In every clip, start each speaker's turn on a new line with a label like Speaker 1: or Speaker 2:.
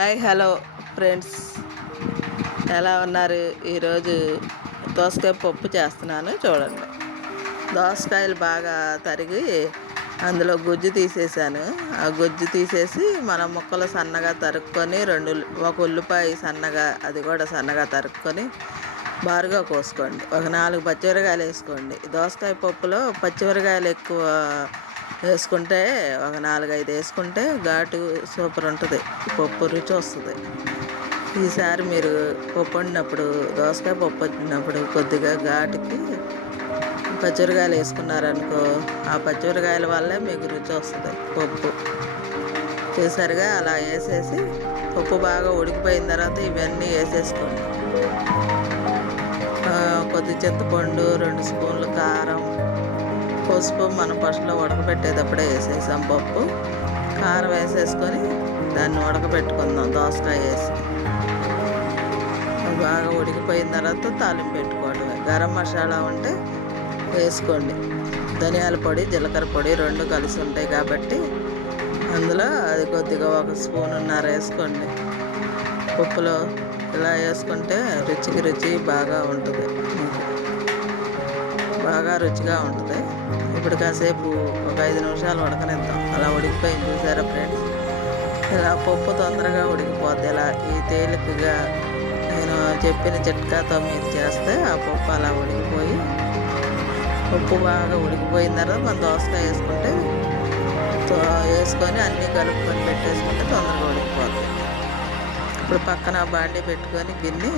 Speaker 1: Hi hello friends. ఎలా ఉన్నారు? ఈరోజు దోసకాయ పప్పు చేస్తున్నాను చూడండి. దోసకాయలు బాగా తరిగి అందులో గుజ్జు తీసేసాను ఆ గుజ్జు తీసేసి మనం ముక్కలు సన్నగా తరుక్కొని రెండు ఒక ఉల్లిపాయ సన్నగా అది కూడా సన్నగా తరుక్కొని బారుగా కోసుకోండి. ఒక నాలుగు పచ్చిమిరకాయలు వేసుకోండి. దోసకాయ పప్పులో పచ్చిమిరకాయలు ఎక్కువ వేసుకుంటే ఒక నాలుగైదు వేసుకుంటే ఘాటు సూపర్ ఉంటుంది. పప్పు రుచి వస్తుంది. ఈసారి మీరు పప్పు వండినప్పుడు దోసకాయ పప్పు వండినప్పుడు కొద్దిగా ఘాటుకి పచ్చిమిరకాయలు వేసుకున్నారనుకో ఆ పచ్చిమిరకాయల వల్లే మీకు రుచి వస్తుంది పప్పు. చూసారుగా అలా వేసేసి పప్పు బాగా ఉడికిపోయిన తర్వాత ఇవన్నీ వేసేసుకోండి. కొద్ది చింతపండు రెండు స్పూన్లు కారం పసుపు మనం ఫస్ట్లో ఉడకబెట్టేటప్పుడే వేసేసాం పప్పు. కారం వేసేసుకొని దాన్ని ఉడకబెట్టుకుందాం దోసకాయ వేసి. బాగా ఉడికిపోయిన తర్వాత తాలింపు పెట్టుకోవడమే గరం మసాలా ఉంటే వేసుకోండి. ధనియాల పొడి జీలకర్ర పొడి రెండు కలిసి ఉంటాయి కాబట్టి అందులో అది కొద్దిగా ఒక స్పూన్ ఉన్నర వేసుకోండి. ఉప్పులో ఇలా వేసుకుంటే రుచికి రుచి బాగా ఉంటుంది. బాగా రుచిగా ఉంటుంది. ఇప్పుడు కాసేపు ఒక ఐదు నిమిషాలు ఉడకనిద్దాం. అలా ఉడికిపోయింది చూసారా ఫ్రెండ్స్? ఇలా పప్పు తొందరగా ఉడికిపోద్ది. ఇలా ఈ తేలికగా నేను చెప్పిన చిట్కాతో మీరు చేస్తే ఆ పప్పు అలా ఉడికిపోయి పప్పు బాగా ఉడికిపోయిన తర్వాత మనం దోసకాయ వేసుకుంటే తో- వేసుకొని అన్నీ కలుపుకొని పెట్టేసుకుంటే తొందరగా ఉడికిపోతుంది ఇప్పుడు పక్కన బాండి పెట్టుకొని గిన్నె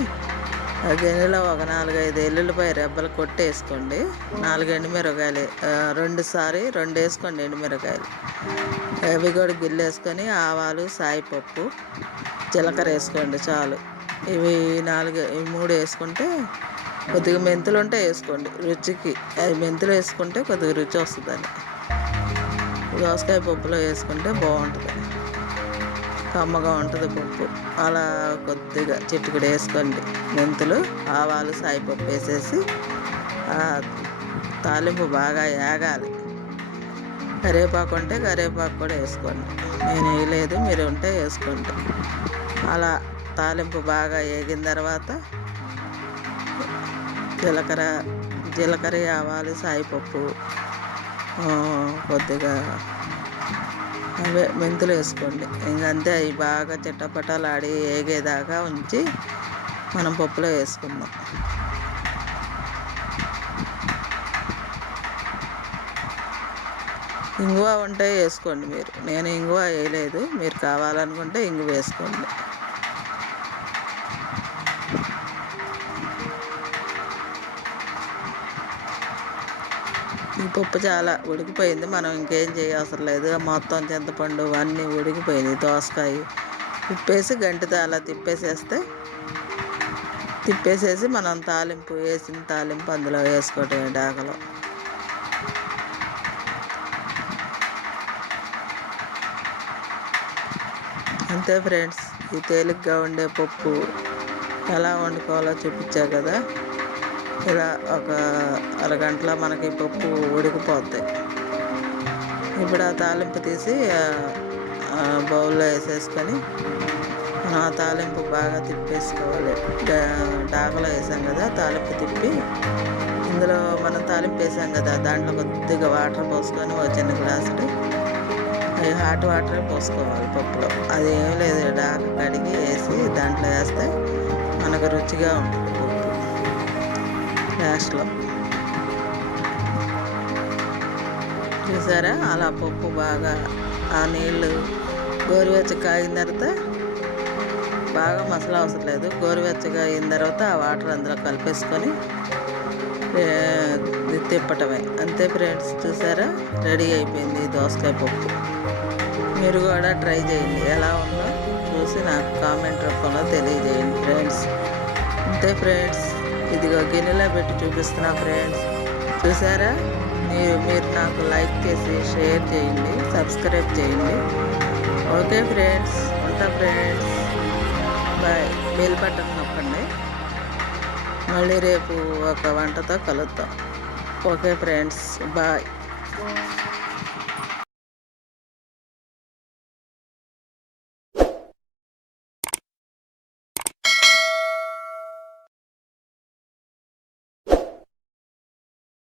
Speaker 1: గిన్నెలో ఒక నాలుగైదు ఎల్లుల్లిపాయ రెబ్బలు కొట్టేసుకోండి. నాలుగు ఎండుమిరకాయలు రెండు సారి రెండు వేసుకోండి ఎండుమిరకాయలు అవి కూడా గిల్లేసుకొని ఆవాలు సాయిపప్పు జీలకర్ర వేసుకోండి చాలు. ఇవి నాలుగు ఇవి మూడు వేసుకుంటే కొద్దిగా మెంతులు ఉంటే వేసుకోండి రుచికి. అవి మెంతులు వేసుకుంటే కొద్దిగా రుచి వస్తుందని దోసకాయ పప్పులో వేసుకుంటే బాగుంటుంది. కమ్మగా ఉంటుంది పప్పు. అలా కొద్దిగా చిట్టుకుడు వేసుకోండి. మెంతులు ఆవాలు సాయిపప్పు వేసేసి తాలింపు బాగా ఏగాలి. కరివేపాకు ఉంటే కరివేపాకు కూడా వేసుకోండి. నేను వేయలేదు మీరు ఉంటే వేసుకోండి. అలా తాలింపు బాగా వేగిన తర్వాత జీలకర్ర జీలకర్ర ఆవాలు సాయిపప్పు కొద్దిగా అవే మెంతులు వేసుకోండి. ఇంకంతే అవి బాగా చిట్టపట్టలాడి వేగేదాకా ఉంచి మనం పప్పులో వేసుకుందాం. ఇంగువ ఉంటే వేసుకోండి మీరు. నేను ఇంగువ వేయలేదు. మీరు కావాలనుకుంటే ఇంగువ వేసుకోండి. ఈ పప్పు చాలా ఉడికిపోయింది. మనం ఇంకేం చేయవసరం లేదు. మొత్తం చింతపండు అన్నీ ఉడికిపోయింది దోసకాయ ఉప్పేసి గంటితో అలా తిప్పేసేస్తే తిప్పేసేసి మనం తాలింపు వేసిన తాలింపు అందులో వేసుకోవటమే డాకలో అంతే ఫ్రెండ్స్ ఈ తేలిగ్గా ఉండే పప్పు ఎలా వండుకోవాలో చూపించా కదా. ఇలా ఒక అరగంటలో మనకి పప్పు ఉడికిపోద్ది. ఇప్పుడు ఆ తాలింపు తీసి బౌల్లో వేసేసుకొని ఆ తాలింపు బాగా తిప్పేసుకోవాలి. డాకలో వేసాం కదా తాలింపు తిప్పి ఇందులో మనం తాలింపు వేసాం కదా దాంట్లో కొద్దిగా వాటర్ పోసుకొని ఒక చిన్న గ్లాసుడు అవి హాట్ వాటర్ పోసుకోవాలి పప్పులో. అది ఏం లేదు డాక కడిగి వేసి దాంట్లో వేస్తే మనకు రుచిగా ఉంటుంది. లాస్ట్లో చూసారా? అలా పప్పు బాగా ఆ నీళ్ళు గోరువెచ్చగా అయిన తర్వాత బాగా మసాలా అవసరం లేదు. గోరువెచ్చగా అయిన తర్వాత ఆ వాటర్ అందులో కలిపేసుకొని తిప్పటమే. అంతే ఫ్రెండ్స్ చూసారా? రెడీ అయిపోయింది దోసకాయ పప్పు. మీరు కూడా ట్రై చేయండి. ఎలా ఉందో చూసి నాకు కామెంట్ రూపంలో తెలియజేయండి ఫ్రెండ్స్. అంతే ఫ్రెండ్స్. ఇదిగో గిన్నెలో పెట్టి చూపిస్తున్నా ఫ్రెండ్స్ చూసారా? మీరు మీరు నాకు లైక్ చేసి షేర్ చేయండి సబ్స్క్రైబ్ చేయండి. ఓకే ఫ్రెండ్స్ ఉంటా ఫ్రెండ్స్ బాయ్ బెల్ బటన్ నొక్కండి. మళ్ళీ రేపు ఒక వంటతో కలుద్దాం. Okay friends bye